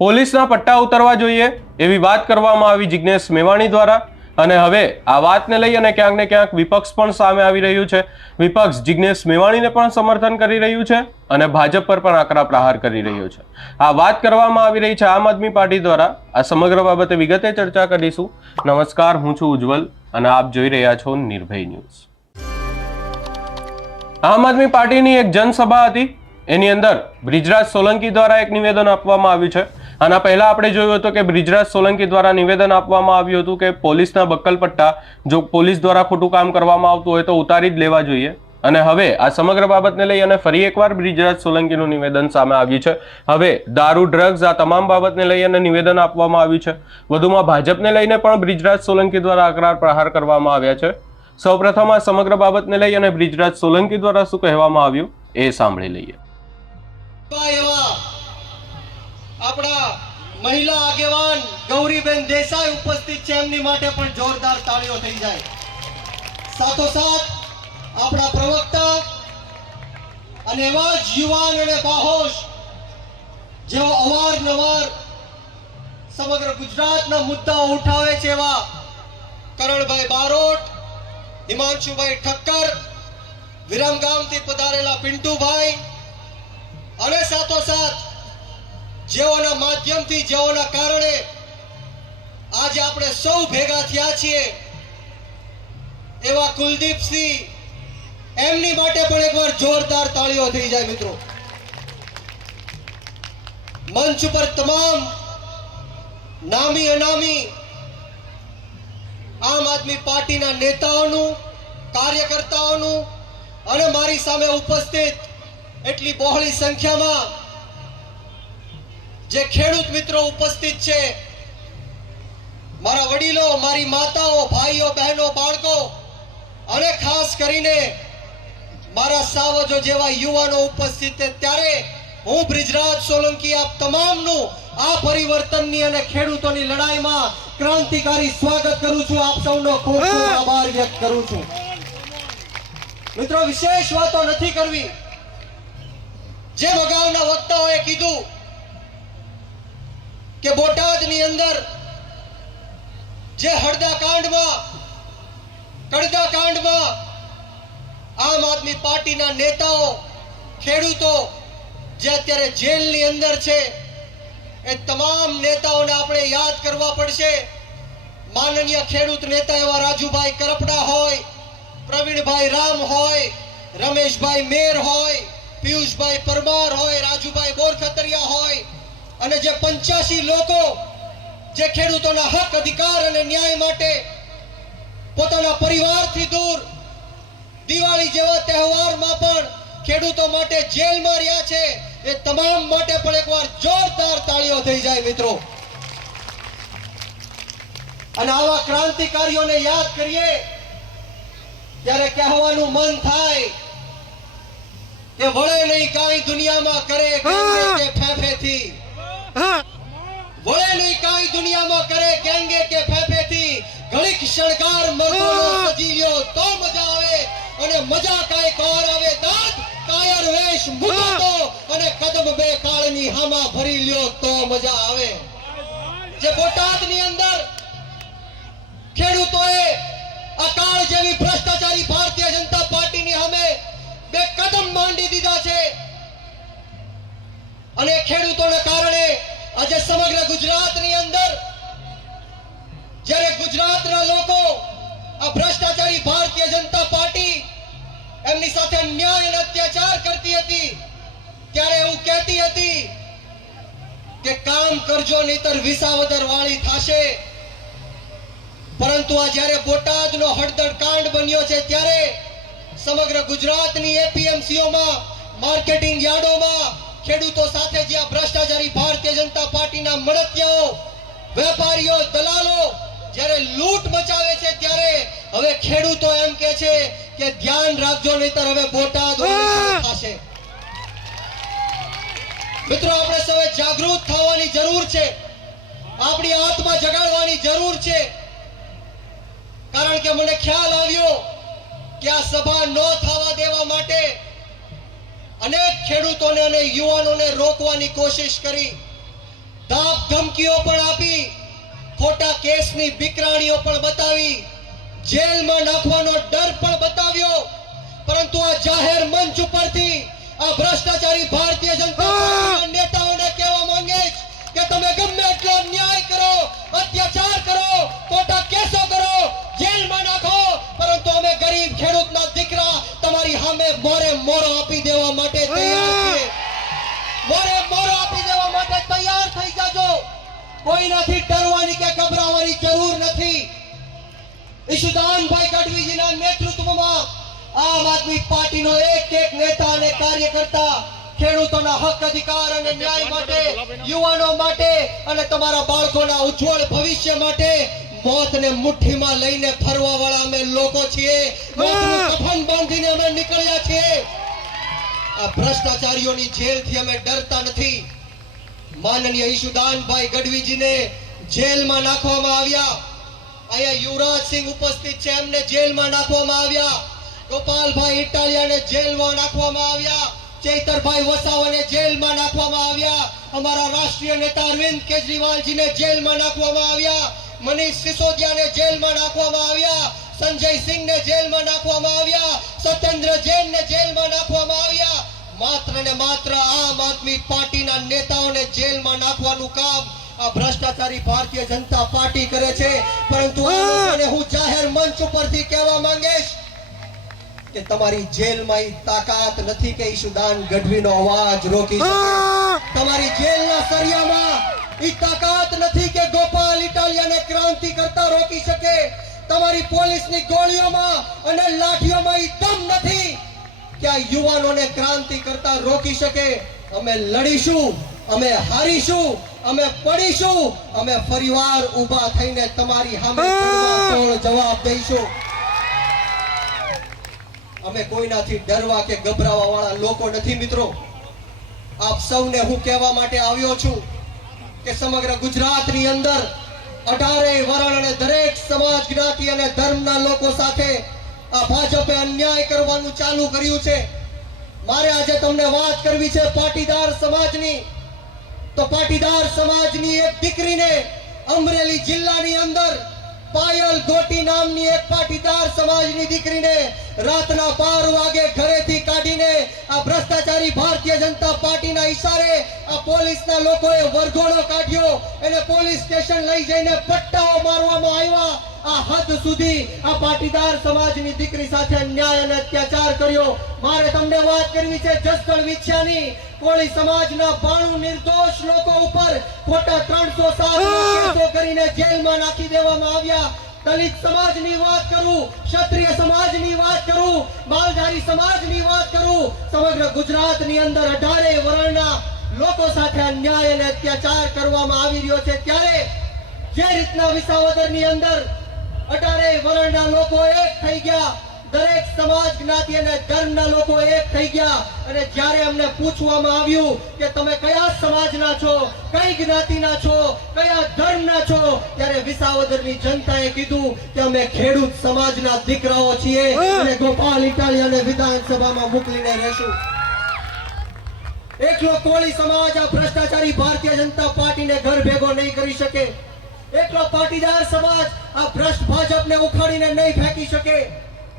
પોલીસના પટ્ટા ઉતરવા જોઈએ એવી વાત કરવામાં આવી જિજ્ઞેશ મેવાણી દ્વારા. અને હવે આ વાતને લઈ અને ક્યાંક ને ક્યાંક વિપક્ષ પણ સામે આવી રહ્યું છે. વિપક્ષ જિજ્ઞેશ મેવાણીને પણ સમર્થન કરી રહ્યું છે અને ભાજપ પર પણ આકરા પ્રહાર કરી રહ્યું છે. આ વાત કરવામાં આવી રહી છે આમ આદમી પાર્ટી દ્વારા. આ સમગ્ર બાબતે વિગતે ચર્ચા કરીશું. નમસ્કાર, હું છું ઉજ્જવલ અને આપ જોઈ રહ્યા છો નિર્ભય ન્યૂઝ. આમ આદમી પાર્ટીની એક જનસભા હતી. એની અંદર બ્રિજરાજ સોલંકી દ્વારા એક નિવેદન આપવામાં આવ્યું છે. આના પહેલા આપણે જોયું હતું કે બ્રિજરાજ સોલંકી દ્વારા નિવેદન આપવામાં આવ્યું હતું કે પોલીસના બક્કલપટ્ટા જો પોલીસ દ્વારા ખોટું કામ કરવામાં આવતું હોય તો ઉતારી જ લેવા જોઈએ. અને હવે આ સમગ્ર બાબતને લઈ અને ફરી એકવાર બ્રિજરાજ સોલંકીનું નિવેદન સામે આવ્યું છે. હવે દારૂ, ડ્રગ્સ, આ તમામ બાબતને લઈ અને નિવેદન આપવામાં આવ્યું છે. વધુમાં ભાજપને લઈને પણ બ્રિજરાજ સોલંકી દ્વારા અકરાર પ્રહાર કરવામાં આવ્યા છે. સૌપ્રથમ આ સમગ્ર બાબતને લઈ અને બ્રિજરાજ સોલંકી દ્વારા શું કહેવામાં આવ્યું એ સાંભળી લઈએ. આપણા મહિલા આગેવાન ગૌરીબેન દેસાઈ ઉપસ્થિત છે. એમની માટે પણ જોરદાર તાળીઓ થઈ જાય. સાથોસાથ આપણા પ્રવક્તા અને એવા જ યુવાન અને બાહોશ જેઓ અવારનવાર સમગ્ર ગુજરાતના મુદ્દાઓ ઉઠાવે છે એવા કરણભાઈ બારોટ, હિમાંશુભાઈ ઠક્કર, વિરમગામથી પધારેલા પિન્ટુભાઈ અને સાથોસાથ જેઓના માધ્યમથી, જેઓના કારણે આજે આપણે સૌ ભેગા થયા છીએ, એવા કુલદીપસિંહ એમની માટે પણ એકવાર જોરદાર તાળીઓ થઈ જાય મિત્રો. મંચ ઉપર તમામ નામી અનામી આમ આદમી પાર્ટીના નેતાઓનું, કાર્યકર્તાઓનું અને મારી સામે ઉપસ્થિત એટલી બહોળી સંખ્યામાં જે ખેડૂત મિત્રો ઉપસ્થિત છે મારા વડીલો મારી માતાઓ ભાઈઓ બહેનો બાળકો અને ખાસ કરીને મારા સાવજો જેવા યુવાનો ઉપસ્થિત છે ત્યારે હું બ્રિજરાજ સોલંકી આપ તમામનું આ પરિવર્તનની અને ખેડૂતોની લડાઈમાં ક્રાંતિકારી સ્વાગત કરું છું. આપ સૌનો ખૂબ ખૂબ આભાર વ્યક્ત કરું છું. મિત્રો વિશેષ વાતો નથી કરવી. જેમ અગાઉના વક્તાઓએ કીધું કે બોટાદની અંદર જે હળદા કાંડમાં કડદા કાંડમાં આમ આદમી પાર્ટીના નેતાઓ, ખેડૂતો જે અત્યારે જેલની અંદર છે, એ તમામ નેતાઓને આપણે યાદ કરવા પડશે. માનનીય ખેડૂત નેતા એવા રાજુભાઈ કરપડા હોય, પ્રવીણભાઈ રામ હોય, રમેશભાઈ મેર હોય, પિયુષભાઈ પરમાર હોય, રાજુભાઈ બોરખતરિયા હોય અને જે પંચ્યાસી લોકો જે ખેડૂતોના હક અધિકાર અને ન્યાય માટે પોતાના પરિવારથી દૂર દિવાળી જેવા તહેવારમાં પણ ખેડૂતો માટે જેલમાં રહ્યા છે એ તમામ માટે પણ એકવાર જોરદાર તાળીઓ થઈ જાય મિત્રો. અને આવા ક્રાંતિકારીઓને યાદ કરીએ ત્યારે કહેવાનું મન થાય કે વળે નહીં કાંઈ દુનિયામાં કરે ફેફેથી. વળે નહીં કાંઈ દુનિયામાં કરે ગેંગે કે ફેફેથી ઘણીક શણગાર મરદોનો સજીવ્યો તો મજા આવે અને મજા કાઈ કોર આવે દાંત કાયર વેશ મૂકો અને કદમ બે કાળની હામા ભરી લ્યો તો મજા આવે. જે બોટાદની અંદર ખેડૂતોએ અકાળ જેવી ભ્રષ્ટાચારી ભારતીય જનતા પાર્ટીની સામે બે કદમ માંડી દીધા છે. અને ખેડૂતોના કારણે આજે સમગ્ર ગુજરાતની અંદર જ્યારે ગુજરાતના લોકો આ ભ્રષ્ટાચારી ભારતીય જનતા પાર્ટી એમની સાથે ન્યાય અને અત્યાચાર કરતી હતી, ત્યારે એવું કહેતી હતી કે કામ કરજો, નહીતર વિસાવદર વાળી થશે. પરંતુ આ જ્યારે બોટાદનો હળદર કાંડ બન્યો છે, ત્યારે સમગ્ર ગુજરાતની એપીએમસીઓમાં માર્કેટિંગ યાર્ડોમાં ખેડૂતો સાથે જ્યાં ભ્રષ્ટાચારી ભારતીય જનતા પાર્ટીના મળતિયાઓ વેપારીઓ દલાલો જ્યારે લૂંટ મચાવે છે ત્યારે હવે ખેડૂતો એમ કે છે કે ધ્યાન રાખજો નહીતર હવે બોટાદ થશે. મિત્રો આપણે સૌએ જાગૃત થવાની જરૂર છે. આપણી આત્મા જગાડવાની જરૂર છે. કારણ કે મને ખ્યાલ આવ્યો કે આ સભા ન થવા દેવા માટે અનેક ખેડૂતોને અને યુવાનોને રોકવાની કોશિશ કરી. ધાપ ધમકીઓ પણ આપી. ખોટા કેસની બિકરાણીઓ પણ બતાવી. જેલમાં નાખવાનો ડર પણ બતાવ્યો. પરંતુ આ જાહેર મંચ ઉપરથી આ ભ્રષ્ટાચારી ભારતીય જનતા નેતાઓને કહેવા માંગે કે તમે ગમે એટલો અન્યાય કરો, અત્યાચાર કરો, ખોટા કેસો કરો જેલમાં નાખો પરંતુ અમે ગરીબ ખેડૂતના દીકરા તમારી સામે મોરે મોરો આપી દેવા માટે તૈયાર છે. મોરે મોરો આપી દેવા માટે તૈયાર થઈ જાજો. કોઈનાથી ડરવાની કે ગભરાવાની જરૂર નથી. ઈશુદાનભાઈ ગઢવીજીના નેતૃત્વમાં આમ આદમી પાર્ટીનો એક એક નેતા અને કાર્યકર્તા ખેડૂતોના હક અધિકાર અને ન્યાય માટે યુવાનો માટે અને તમારા બાળકોના ઉજ્જવળ ભવિષ્ય માટે મોતને મુઠ્ઠીમાં લઈને ફરવા વાળા અમે લોકો છીએ. કફન બાંધીને અમે નીકળ્યા છીએ. આ ભ્રષ્ટાચારીઓની જેલથી અમે ડરતા નથી. માનનીય ઈશુદાનભાઈ ગઢવીજીને જેલમાં નાખવામાં આવ્યા. અહીંયા યુવરાજસિંહ ઉપસ્થિત છે એમને જેલમાં નાખવામાં આવ્યા. ગોપાલભાઈ ઇટાલિયાને જેલમાં નાખવામાં આવ્યા. ચૈતરભાઈ વસાવાને જેલમાં નાખવામાં આવ્યા. અમારા રાષ્ટ્રીય નેતા અરવિંદ કેજરીવાલજીને જેલમાં નાખવામાં આવ્યા. મનીષ સિસોદિયાને જેલમાં નાખવામાં આવ્યા સંજય સિંહને જેલમાં નાખવામાં આવ્યા સત્યેન્દ્ર જૈનને જેલમાં નાખવામાં આવ્યા. માત્ર ને માત્ર આમ આદમી પાર્ટીના નેતાઓને જેલમાં નાખવાનું કામ આ ભ્રષ્ટાચારી ભારતીય જનતા પાર્ટી કરે છે. પરંતુ હું. જાહેર મંચ ઉપરથી કહેવા માંગીશ કે તમારી જેલમાં તાકાત નથી કે ઈશુદાન ગઢવીનો અવાજ રોકી શકે તમારી જેલના સળિયામાં ઈ તાકાત નથી કે ગોપાલ ઇટાલિયાને ક્રાંતિ કરતા રોકી શકે. તમારી પોલીસની ગોળીઓમાં અને લાઠીઓમાં દમ નથી કે આ યુવાનોને ક્રાંતિ કરતા રોકી શકે. અમે લડીશું અમે હારીશું અમે પડીશું અમે ફરીવાર ઊભા થઈને તમારી સામે જડબાતોડ જવાબ દઈશું. અમે કોઈનાથી ડરવા કે ગભરાવા વાળા લોકો નથી મિત્રો. આપ સૌને હું કહેવા માટે આવ્યો છું. કે સમગ્ર ગુજરાતની અંદર અઢારેય વરણ અને દરેક સમાજ જ્ઞાતિ અને ધર્મના લોકો સાથે આ ભાજપે અન્યાય કરવાનું ચાલુ કર્યું છે. મારે આજે તમને વાત કરવી છે પાટીદાર સમાજની. તો પાટીદાર સમાજની એક દીકરીને અમરેલી જિલ્લાની અંદર પાયલ ગોટી નામની એક પાટીદાર સમાજની દીકરીને રાતના બાર વાગે ઘરેથી કાઢીને આ ભ્રષ્ટાચારી ભારતીય જનતા પાર્ટીના ઈશારે આ પોલીસના લોકોએ વરઘોડો કાઢ્યો. એને પોલીસ સ્ટેશન લઈ જઈને પટ્ટાઓ મારવામાં આવ્યા. આ હદ સુધી આ પાટીદાર સમાજની દીકરી સાથે અન્યાય અને અત્યાચાર કર્યો. મારે તમને વાત કરવી છે જસદણ વિછ્યાની. કોળી સમાજના બાણું નિર્દોષ લોકો ઉપર ખોટા ત્રણસો સાત કરીને જેલમાં નાખી દેવામાં આવ્યા. દલિત સમાજની વાત કરું, ક્ષત્રિય સમાજની વાત કરું, માલધારી સમાજની વાત કરું, સમગ્ર ગુજરાતની અંદર અઢારે વર્ણના લોકો સાથે અન્યાય અને અત્યાચાર કરવામાં આવી રહ્યો છે. ત્યારે જે રીતના વિસાવદરની અંદર અઢારે વર્ણના લોકો એક થઈ ગયા દરેક સમાજ જ્ઞાતિ અને ધર્મના લોકો એક થઈ ગયા અને જ્યારે અમને પૂછવામાં આવ્યું કે તમે કયા સમાજના છો, કઈ જ્ઞાતિના છો, કયા ધર્મના છો, ત્યારે વિસાવદરની જનતાએ કીધું કે અમે ખેડૂત સમાજના દીકરાઓ છીએ અને ગોપાલ ઇટાલિયાને વિધાનસભામાં મોકલીને રહેશું. એકલો કોળી સમાજ આ ભ્રષ્ટાચારી ભારતીય જનતા પાર્ટીને ઘર ભેગો નહીં કરી શકે. એકલો પાટીદાર સમાજ આ ભ્રષ્ટ ભાજપને ઉખાડીને નહીં ફેંકી શકે.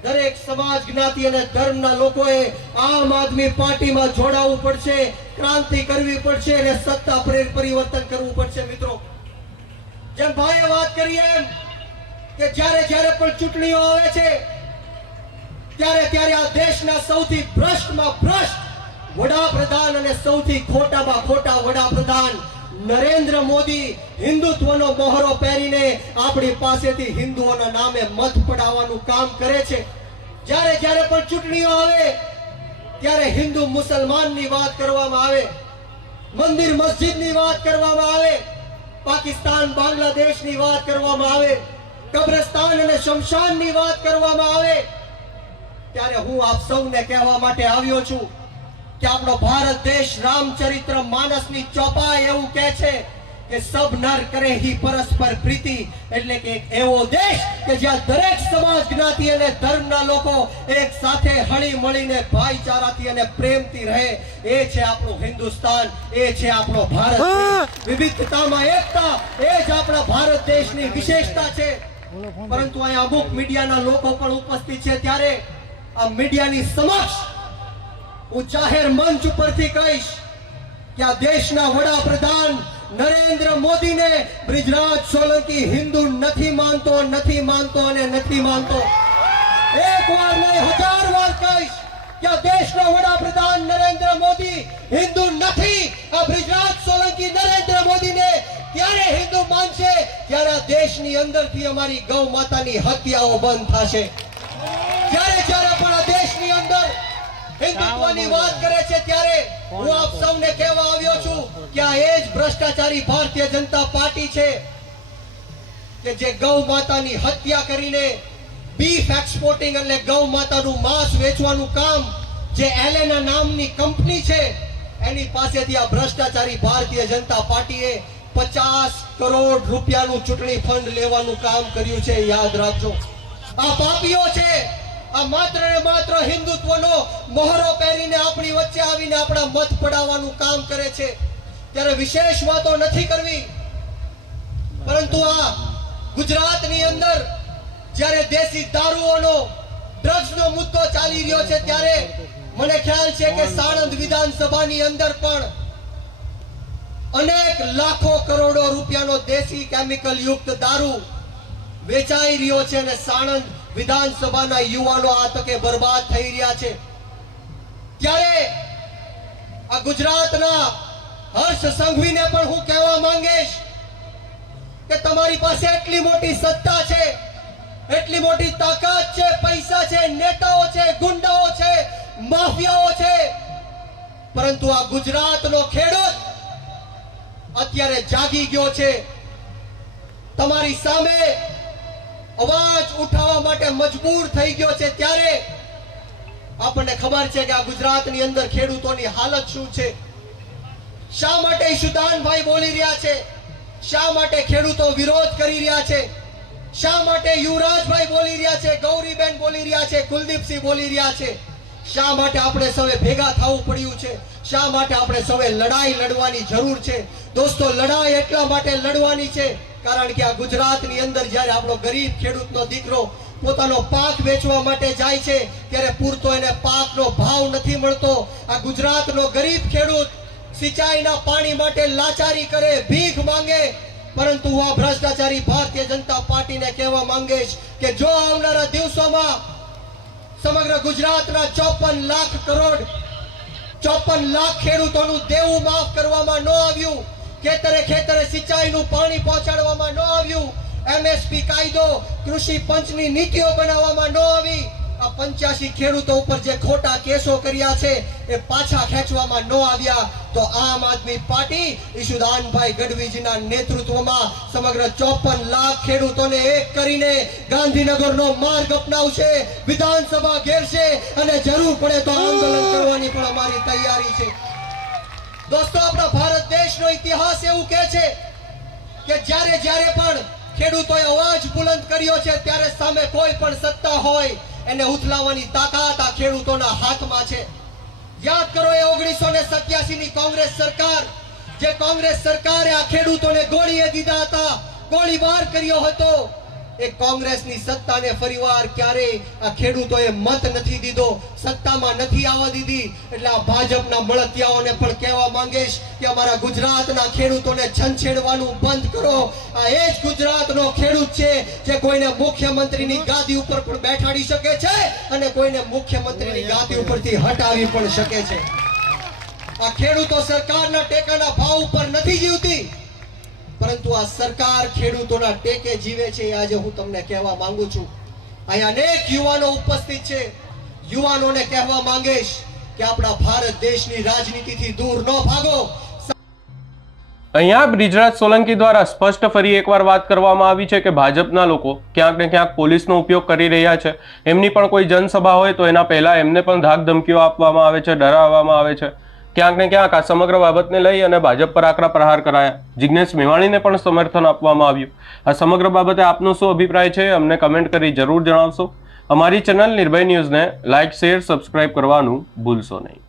દરેક સમાજ જ્ઞાતિ અને ધર્મના લોકોએ આમ આદમી પાર્ટીમાં જોડાવું પડશે, ક્રાંતિ કરવી પડશે અને સત્તા પરિવર્તન કરવું પડશે, મિત્રો. જેમ ભાઈએ વાત કરી એમ કે જ્યારે જ્યારે પણ ચૂંટણીઓ આવે છે, ત્યારે ત્યારે આ દેશના સૌથી ભ્રષ્ટમાં ભ્રષ્ટ વડાપ્રધાન અને સૌથી ખોટામાં ખોટા વડાપ્રધાન નરેન્દ્ર મોદી હિન્દુત્વનો મોહરો પહેરીને આપણી પાસેથી હિન્દુઓના નામે મત પડાવવાનું કામ કરે છે. જ્યારે જ્યારે પણ ચૂંટણીઓ આવે, ત્યારે હિન્દુ મુસલમાનની વાત કરવામાં આવે, મંદિર મસ્જિદની વાત કરવામાં આવે, પાકિસ્તાન બાંગ્લાદેશની વાત કરવામાં આવે, કબ્રસ્તાન અને શમશાનની વાત કરવામાં આવે, ત્યારે હું આપ સૌને કહેવા માટે આવ્યો છું કે આપણો ભારત દેશ રામચરિત્ર માનસની ચોપાઈ એવું કહે છે કે સબ નર કરે હી પરસ્પર પ્રીતિ. એટલે કે એક એવો દેશ કે જ્યાં દરેક સમાજ જ્ઞાતિ અને ધર્મના લોકો એક સાથે હળી મળીને ભાઈચારાથી અને પ્રેમથી રહે. એ છે આપણું હિન્દુસ્તાન એ છે આપણો ભારત વિવિધતામાં એકતા એ જ આપણા ભારત દેશની વિશેષતા છે. પરંતુ અહીંયા અમુક મીડિયાના લોકો પણ ઉપસ્થિત છે. ત્યારે આ મીડિયાની સમક્ષ હું જાહેર મંચ ઉપરથી કહીશ કે આ દેશના વડાપ્રધાન નરેન્દ્ર મોદીને બ્રિજરાજ સોલંકી હિન્દુ નથી માનતો નથી માનતો અને નથી માનતો. એક વાર નહીં, હજાર વાર કહીશ કે આ દેશના વડાપ્રધાન નરેન્દ્ર મોદી હિન્દુ નથી. આ બ્રિજરાજ સોલંકી નરેન્દ્ર મોદીને ત્યારે હિન્દુ માનશે? ત્યારે આ દેશની અંદરથી અમારી ગૌ માતાની હત્યાઓ બંધ થશે. જ્યારે જ્યારે પણ આ દેશની અંદર હિન્દુત્વની વાત કરે છે ત્યારે હું આપ સૌને કહેવા આવ્યો છું કે આ એ જ ભ્રષ્ટાચારી ભારતીય જનતા પાર્ટી છે કે જે ગૌ માતાની હત્યા કરીને બીફ એક્સપોર્ટિંગ એટલે ગૌ માતાનું માંસ વેચવાનું કામ જે એલેના નામની કંપની છે એની પાસેથી આ ભ્રષ્ટાચારી ભારતીય જનતા પાર્ટીએ પચાસ કરોડ રૂપિયાનું ચૂંટણી ફંડ લેવાનું કામ કર્યું છે યાદ રાખજો. આ પાપીઓ છે આ માત્ર ને માત્ર હિન્દુત્વનો મોહરો પહેરીને આપણી વચ્ચે આવીને આપણા મત પડાવવાનું કામ કરે છે. ત્યારે વિશેષ વાતો નથી કરવી. પરંતુ આ ગુજરાતની અંદર જ્યારે દેશી દારૂઓનો ડ્રગ્સનો મુદ્દો ચાલી રહ્યો છે ત્યારે મને ખ્યાલ છે કે સાણંદ વિધાનસભાની અંદર પણ અનેક લાખો કરોડો રૂપિયાનો દેશી કેમિકલ યુક્ત દારૂ વેચાઈ રહ્યો છે અને સાણંદ વિધાનસભાના યુવાનો આ તકે બરબાદ થઈ રહ્યા છે. ત્યારે આ ગુજરાતના હર્ષ સંઘવીને પણ હું કહેવા માંગીશ કે તમારી પાસે એટલી મોટી સત્તા છે, એટલી મોટી તાકાત છે, પૈસા છે, નેતાઓ છે, ગુંડાઓ છે, માફિયાઓ છે, પરંતુ આ ગુજરાતનો ખેડૂત અત્યારે જાગી ગયો છે. તમારી સામે અવાજ ઉઠાવવા માટે મજબૂર થઈ ગયો છે ત્યારે આપણને ખબર છે કે આ ગુજરાતની અંદર ખેડૂતોની હાલત શું છે? શા માટે સુદાનભાઈ બોલી રહ્યા છે? શા માટે ખેડૂતો વિરોધ કરી રહ્યા છે? શા માટે યુવરાજભાઈ બોલી રહ્યા છે? ગૌરીબેન બોલી રહ્યા છે? કુલદીપસિંહ બોલી રહ્યા છે? શા માટે આપણે સૌએ ભેગા થવું પડ્યું છે? શા માટે આપણે સૌએ લડાઈ લડવાની જરૂર છે? દોસ્તો, લડાઈ એટલા માટે લડવાની છે કારણ કે આ ગુજરાતની અંદર જ્યારે આપણો ગરીબ ખેડૂતનો દીકરો પોતાનો પાક વેચવા માટે જાય છે, ત્યારે પૂરતો એને પાકનો ભાવ નથી મળતો. આ ગુજરાતનો ગરીબ ખેડૂત સિંચાઈના પાણી માટે લાચારી કરે, ભીખ માંગે. પરંતુ હું આ ભ્રષ્ટાચારી ભારતીય જનતા પાર્ટીને કહેવા માંગીશ કે જો આવનારા દિવસોમાં સમગ્ર ગુજરાતના ચોપન લાખ કરોડ, ચોપન લાખ ખેડૂતોનું દેવું માફ કરવામાં ન આવ્યું ખેતરે ખેતરે સિંચાઈનું પાણી પહોંચાડવામાં ન આવ્યું. એમએસપી કાયદો કૃષિ પંચની નીતિઓ બનાવવામાં ન આવી. આ પંચ્યાસી ખેડૂતો ઉપર જે ખોટા કેસો કર્યા છે, એ પાછા ખેંચવામાં ન આવ્યા. તો આમ આદમી પાર્ટી ઈશુદાનભાઈ ગઢવીજીના નેતૃત્વમાં સમગ્ર ચોપન લાખ ખેડૂતોને એક કરીને ગાંધીનગરનો માર્ગ અપનાવશે, વિધાનસભા ઘેરશે અને જરૂર પડે તો આંદોલન કરવાની પણ અમારી તૈયારી છે. દોસ્તો, આપણા ભારત દેશનો ઇતિહાસ એવું કહે છે કે જ્યારે જ્યારે પણ ખેડૂતોએ અવાજ બુલંદ કર્યો છે, ત્યારે સામે કોઈ પણ સત્તા હોય, એને ઉથલાવવાની તાકાત આ ખેડૂતોના હાથમાં છે. યાદ કરો એ ઓગણીસો ને સત્યાસી ની કોંગ્રેસ સરકાર, જે કોંગ્રેસ સરકારે આ ખેડૂતોને ગોળીએ દીધા હતા, ગોળીબાર કર્યો હતો. એ કોંગ્રેસની સત્તાને ફરીવાર ક્યારેય આ ખેડૂતોએ મત નથી દીધો, સત્તામાં નથી આવવા દીધી. એટલે આ ભાજપના મળતિયાઓને પણ કહેવા માંગીશ કે અમારા ગુજરાતના ખેડૂતોને છંછેડવાનું બંધ કરો. આ એ જ ગુજરાતનો ખેડૂત છે જે કોઈને મુખ્યમંત્રીની ગાદી ઉપર પણ બેઠાડી શકે છે અને કોઈને મુખ્યમંત્રીની ગાદી ઉપરથી હટાવી પણ શકે છે. આ ખેડૂતો સરકારના ટેકાના ભાવ ઉપર નથી જીવતી. પરંતુ આ સરકાર ખેડૂતોના ટેકે જીવે છે એ આજે હું તમને કહેવા માંગુ છું. અહીંયા અનેક યુવાનો ઉપસ્થિત છે. યુવાનોને કહેવા માંગીશ કે આપણા ભારત દેશની રાજનીતિથી દૂર ન ભાગો. અહીંયા બ્રિજરાજ સોલંકી દ્વારા સ્પષ્ટ ફરી એકવાર વાત કરવામાં આવી છે કે ભાજપના લોકો ક્યાંક ને ક્યાંક પોલીસનો ઉપયોગ કરી રહ્યા છે. એમની પણ કોઈ જનસભા હોય તો એના પહેલા એમને પણ ધાક ધમકીઓ આપવામાં આવે છે, ડરાવવામાં આવે છે. ક્યાંક ને ક્યાંક આ સમગ્ર બાબતને લઈ અને ભાજપ પર આકરા પ્રહાર કરાયા. જિજ્ઞેશ મેવાણીને પણ સમર્થન આપવામાં આવ્યું. આ સમગ્ર બાબતે આપનો શું અભિપ્રાય છે, અમને કમેન્ટ કરી જરૂર જણાવશો. અમારી ચેનલ નિર્ભય ન્યૂઝને લાઇક શેર, સબસ્ક્રાઇબ કરવાનું ભૂલશો નહીં.